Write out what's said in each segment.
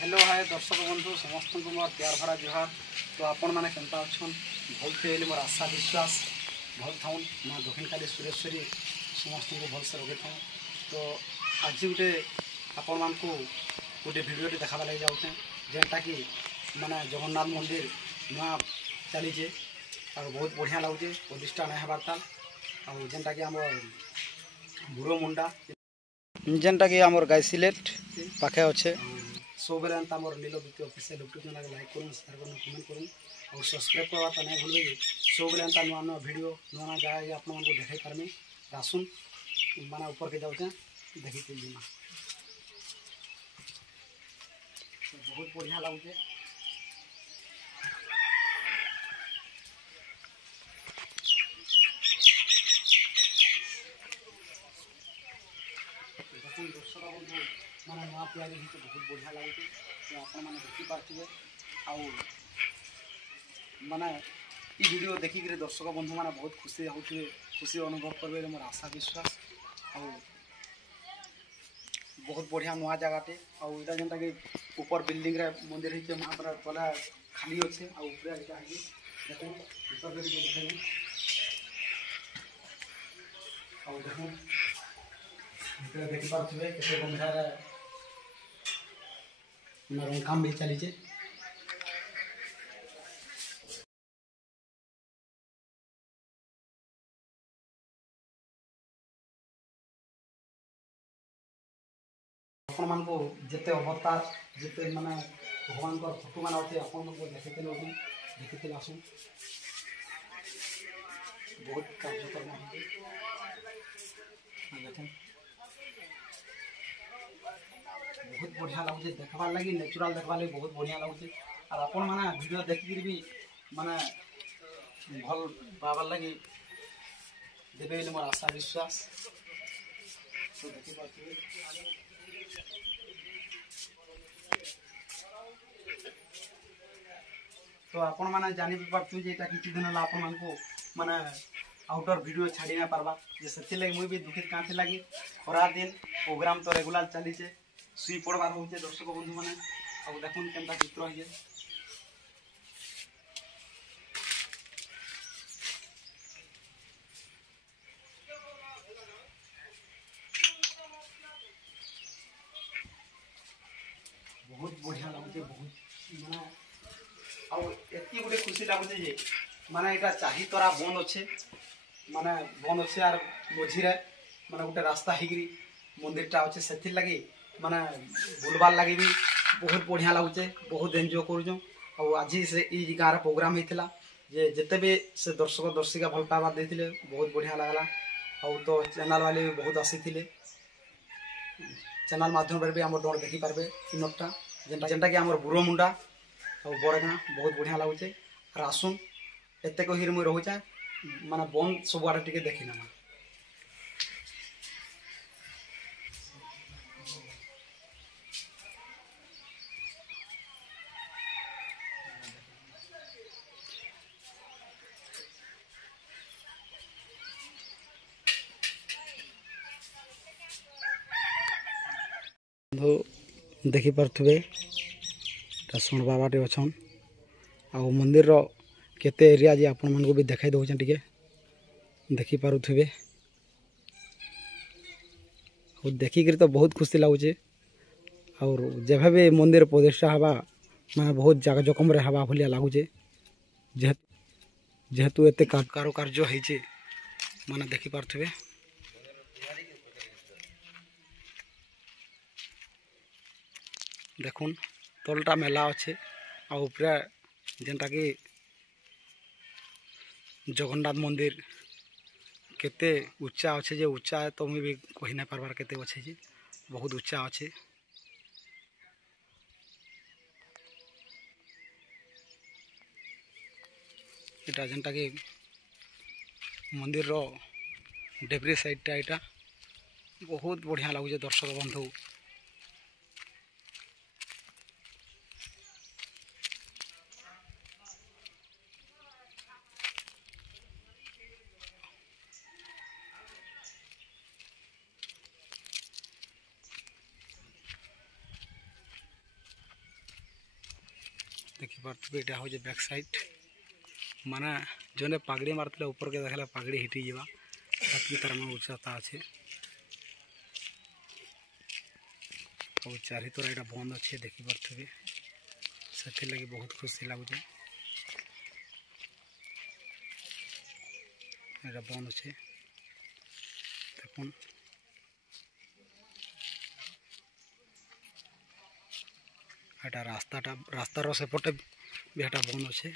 Hello hi दर्शक बंधु समस्त को मोर प्यार भरा जुहार। तो आपण मैंने केन्ता अच्छन भल थे मोर आशा विश्वास भल था माँ दक्षिणकाली सुरेश्वरी समस्त को भलसे रखी था। तो आज गोटे आपण मान को गोटे भिडियो देखाबा लगे जाऊँ जेनटा कि माने जगन्नाथ मंदिर नुआ चलीचे और बहुत बढ़िया लगुचे प्रतिष्ठा नहीं हबार और जेनटा कि आम बुढ़ो मुंडा जेनटा कि आम गाय सिलेट पाखे अच्छे सब बेले एंता मोर नील द्वितीय ऑफिशियल यूट्यूब चैनल लाइक करूँ शेयर करूँ कमेंट करूँ और सब्सक्राइब करवा तो नहीं भूल कि सब बेले एंता नुआ नुआ वीडियो नुआ नुआ जगह आप देखे पारमी रासुन माना ऊपर के जाऊँ देखी जीमा बहुत बढ़िया लगुचे। दर्शक बंधु मैंने नुआ तैयारी बहुत बढ़िया लगुचे तो आपने देखिपे माने ये वीडियो देखिक दर्शक बंधु मैंने बहुत खुशी होते खुशी अनुभव करेंगे मोर आशा विश्वास और बहुत बढ़िया नुआ जगहटे और इटा जेनटा कि ऊपर बिल्डिंग रे मंदिर है महापुरा तला खाली अच्छे और देखिपे केते बंधार रंग काम भी चलीचे। आपण मान को जिते अवतार जिते माने भगवान को फोटो मान अच्छे आपण को देखते आसू बहुत कार्यक्रम बहुत बढ़िया लगुचे देखबार लगी नेचुरल देखबार लगी बहुत बढ़िया लगुचे और आपण माने वीडियो देखिक भी माने भल पाबार लगी देवे मोर आशा विश्वास। तो देखी पार्थिवे तो आपण माने जानि पार्थिवे जे किछि दिन होला आपण मानको माने आउटडोर वीडियो छाड़ी ना पारबा जे सथि लगी मुई भी दुखित कांथि लगी खरा दिन प्रोग्राम तो रेगुलर चलीचे सुई पड़बार होचे दर्शक बंधु माने अब देखुन केनता चित्र होइए बहुत बढ़िया लगुचे बहुत माने और एति गुटे खुशी लगुचे जे माने एटा चाही तोरा बंद अच्छे माने बंद अच्छे आर मझी रे माने गोटे रास्ता हिगिरी मंदिरटा अच्छे से लगी माने बुलबार लगी भी बहुत बढ़िया लगुचे बहुत एंजॉय करूँ और आज से ई गाँव प्रोग्राम होता जे जिते भी से दर्शक दर्शिका भल पाइबार देते बहुत बढ़िया लगला और तो चैनल वाले भी बहुत आसी चैनल माध्यम भी आम डर देखिपारे इनटा जेनटा कि आम बुढ़ो मुंडा और बड़ गाँ बहुत बढ़िया लगुचे और आसुन एत कही मुझे रोचे माने बंद सब आड़े टे देखी ना देखी पारे शुण बाबाटे अच्छन आ मंदिर केते एरिया जे आपण मन को भी देखाई दउछन टिके देखी पारुथिबे और देखिक तो बहुत खुशी लगुचे और जब भी मंदिर प्रतिष्ठा हवा मैं बहुत जगह जकम हवा भाया लगुचे जेहेतु एत कारुकार्य होइचे माने देखी पारुथिबे देखुन तलटा मेला अच्छे और पूरा जेनटा कि जगन्नाथ मंदिर केते उच्चा अच्छे जे उच्चा तो मुझे भी कही ना पारबार केते अच्छे जे बहुत उच्चा अच्छे। इटा जेनटा कि मंदिर रो डेब्री साइडटा इटा बहुत बढ़िया लगुचे दर्शक बंधु। देखिपे यहाँ हूँ बैक साइड माने जो पगड़ी मारते ऊपर के देखला पगड़ी हिटी जावा ताकि तार में उच्चता अच्छे और चारिथर यहाँ बंद अच्छे देखिपे से लगी बहुत खुशी लगुचे यहाँ बंद अच्छे देखुन एटा रास्तार सेपटे भी एटा बंद अच्छे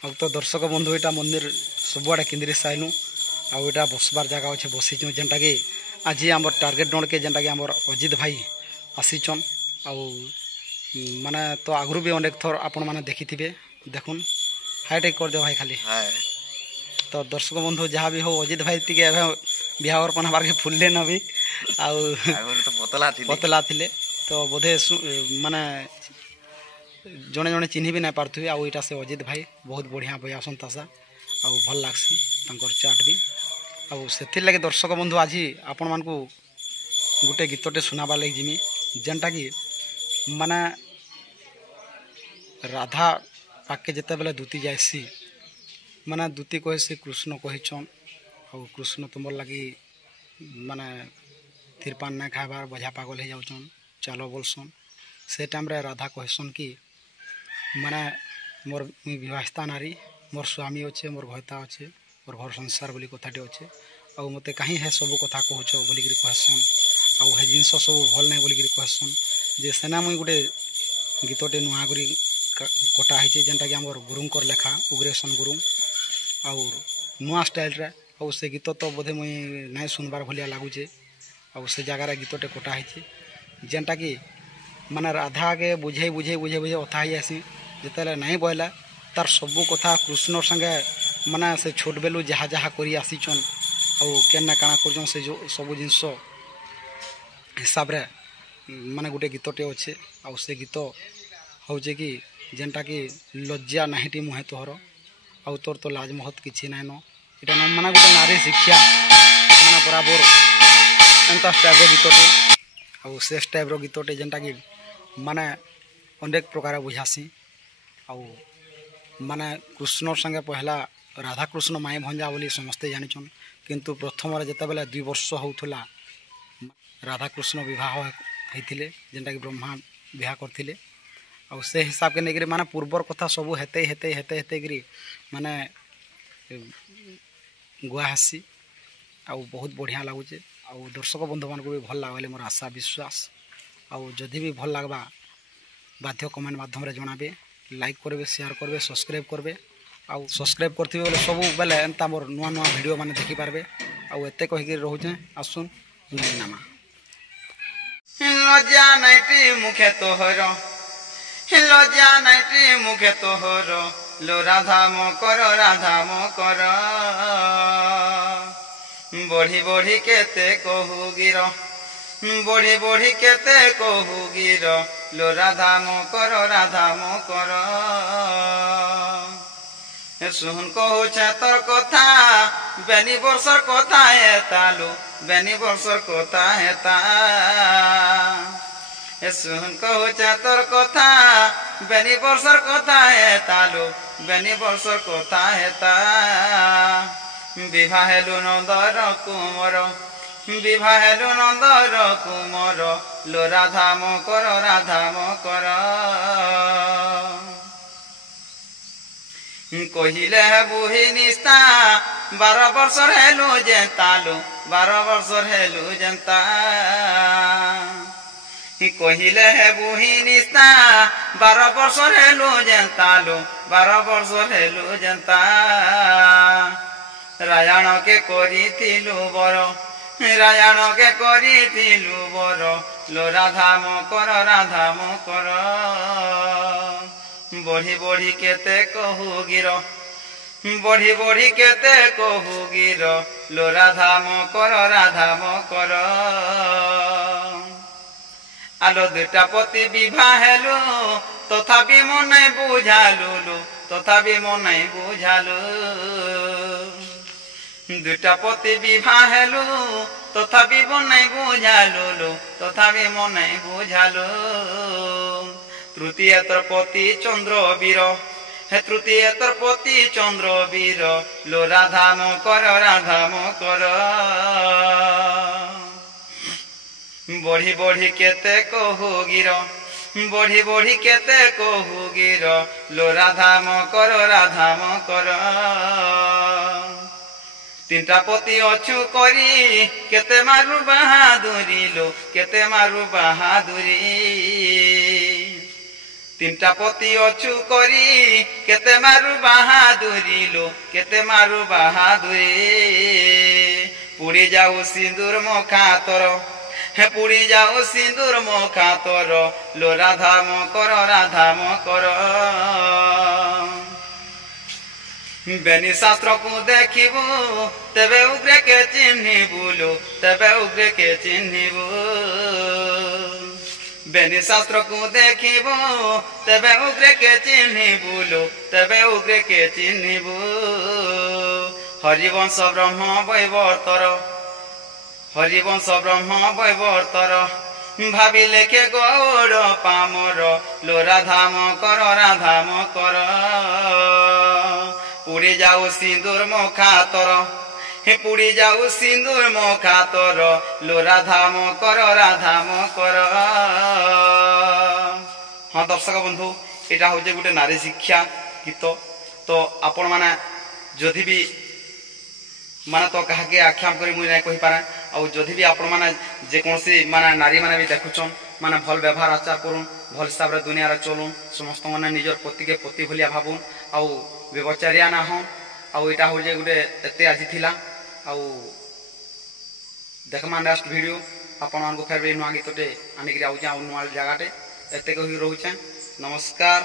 अब तो दर्शक बंधु यहाँ मंदिर सबुआड़े किंद्री साइनु आटा बसबार जगह अच्छे बसीचु जेनटा कि आज आम टार्गेट डोड़ के जेनटा कि आम अजित भाई आसीचन माने तो आगु भी अनेक थर आपण मैंने देखी थे देखुन हाई टेक कर दे भाई खाली तो दर्शक बंधु जहाँ भी हो अजित भाई टी बिहावर पनाबार के फुलले न भी पतला थे तो बोधे माने जड़े जड़े चिन्ह भी नहीं पार्थ्वे आईटा से अजित भाई बहुत बढ़िया बयासन तासा आउ भल लगसी चाट भी आउ से लगे दर्शक बंधु आज आपण मान गोटे गीतटे सुनाबार लगे जिमी जेनटा कि माने राधा पाके जिते बेले दूती जाएसी माने दूती कहे कृष्ण कहीचन आउ कृष्ण तुम लगी माने तिरपान नहीं खाबार बझा पागल हो जाऊन चलो बोलसन से टाइम रे राधा कहसन कि माने मोर विवाहिता नारी मोर स्वामी अच्छे मोर घरता अच्छे मोर घर संसार बोली कथाटे अच्छे आउ मते कहीं है सब कथा कहच बोलिकी कहसन आउ हे जिनस सब भल नहीं बोलिकी कहसन जे सेना मुई गोटे गीतटे नुआ करी कटा है जेनटा कि आमर गुरुंकर लेखा उग्रेसन गुरु आउ नुआ स्टाइल रे आउ से गीत तो बोधे मुई नहीं सुनबार भलिया लगुचे आउ से जगार गीतटे कटा है जेनटा कि माने राधा के बुझे बुझे बुझे बुझे अथा ही आसी जिते नहीं बहला तार सबू कथा कृष्ण संगे माने से छोट बेलू जहाँ जहाँ कर आसीचन आउ केना काଣା कर से जो सब जिनस हिसाब रे माने गोटे गीतटे अच्छे आउ से गीत हूँ कि जेनटा कि लज्जा नाहीटी मुहे तोहर आउ तोर तो लाज महत किसी नाइन इटा माने गोटे नारी शिक्षा माने बराबर एंता टाइप गीतटे आउ से टाइप गीतटे जेनटा कि माने अनेक प्रकार बुझासी आउ माने कृष्ण संगे पहला राधा कृष्ण माई भंजा बोली समस्ते जानिछन किंतु प्रथम जिते बेले 2 वर्ष होउथला राधा कृष्ण विवाह होइथिले जेनटा कि ब्रह्मा विवाह करथिले आउ से हिसाब के नेगरी माने पूर्वर कथा सब हेते हेते हेते हेते गिरी माने गुआहासी आउ बहुत बढ़िया लगुचे आउ दर्शक बंधु मान को भी भल लागले मोर आशा विश्वास आउ जदि भी भल लगवा बाध्य कमेंट माध्यम रे जणाबे लाइक करबे शेयर करबे सब्सक्राइब करबे आउ सब्सक्राइब करथिबे बोले सब बेले एंता मोर नुआ नुआ वीडियो माने देखि पारबे आउ एते कहि के रहउचे आसुन नामा लज्जा नाइटी मुखे तोहर लज्जा नाइटी मुखे तोहर लो राधा मो कर बढ़ी बढ़ी केते कहू गिर बढ़ी बढ़ी केते कहू गिर लो राधा मो कर सुन कहू तोर कथा बेनी बर्षर कथा है तालू बेनी बर्षर कथा है ता सुन कहू तोर कथा बेनी बर्षर कथा है तालू बेनी बर्षर कथा है ता विवाहेलु नंदर कुमर विवाहेलु नंदर कुमर लो राधा मो कर कहिले बुही निस्ता 12 वर्षर हेलु जेंतालु 12 वर्षर हेलु जेंता कहिले बुही निस्ता 12 वर्षर हेलु जेंतालु 12 वर्षर हेलु जेंता रायण के करिथिलु बर रायण के करिथिलु बर लो राधा मो कर बढ़ी बढ़ी केते कहू गिर बढ़ी बढ़ी केते कहू गिर लो राधा मो कर आलो 2टा पति विवाह हेलु तथापि मो नहीं बुझालु তথাপি মনে বুঝালু দুটা পতি বিবাহ হেলু তথাপি মনে বুঝালু তথাপি মনে বুঝালু তৃতীয় তোর পতি চন্দ্র বীর হে তৃতীয় তোর পতি চন্দ্র বীর লো রাধাম কর বঢ়ি বঢ়ি কেতে কহু গির বঢ়ি বঢ়ি কেতে কহু গির লো রাধাম কর তিনটা পতি অছু করি কেতে মারু বাহাদুরি লো কেতে মারু বাহাদুরি তিনটা পতি অছু করি কেতে মারু বাহাদুরি লো কেতে মারু বাহাদুরি পুড়ি যাও সিঁদুর মখা তোর হে পুড়ি যাও সিঁদুর মখা তোর লো রাধাম কর বেনি শাস্ত্র কু দেখিবু তেবে উগ্রে কে চিহ্নিবু লো তেবে উগ্রে কে চিহ্নিবু বেনি শাস্ত্র কু দেখিবু তেবে উগ্রে কে চিহ্নিবু লো তেবে উগ্রে কে চিহ্নিবু হরিবংশ ব্রহ্ম বৈবর্তর হরিবংশ ব্রহ্ম বৈবর্তর ভাবিলে কে গৌর পামর লো রাধাম কর পুড়ি যাও সিঁদুর মখা তোর হে পুড়ি যাও সিঁদুর মখা তোর লো রাধাম কর হ্যাঁ দর্শক বন্ধু এটা হচ্ছে গোটে নারী শিক্ষা গীত তো আপন মানে যদি বি মানে তো কাহাকে আখ্যান করে মুই নাই কহিপারে ଆଉ ଯଦି ବି ଆପଣମାନେ ଯେକୌଣସି ମାନେ ନାରୀମାନେ ବି ଦେଖୁଛନ୍ ମାନେ ଭଲ ବ୍ୟବହାର ଆଚାର କରୁନ୍ ଭଲ ହିସାବରେ ଦୁନିଆରେ ଚଲୁନ୍ ସମସ୍ତ ମାନେ ନିଜର ପତିକେ ପତି ଭଳିଆ ଭାବୁନ୍ ଆଉ ବ୍ୟବଚାରିଆ ନା ହନ୍ ଆଉ ଏଇଟା ହଉଛି ଗୋଟେ ଏତେ ଆଜି ଥିଲା ଆଉ ଦେଖମା ନେକ୍ସଟ ଭିଡ଼ିଓ ଆପଣମାନଙ୍କୁ ଫେର ବି ନୂଆ ଗୀତଟେ ଆଣିକିରି ଆଉଛେ ଆଉ ନୂଆ ଜାଗାଟେ ଏତେ କହି ରହୁଛେ ନମସ୍କାର।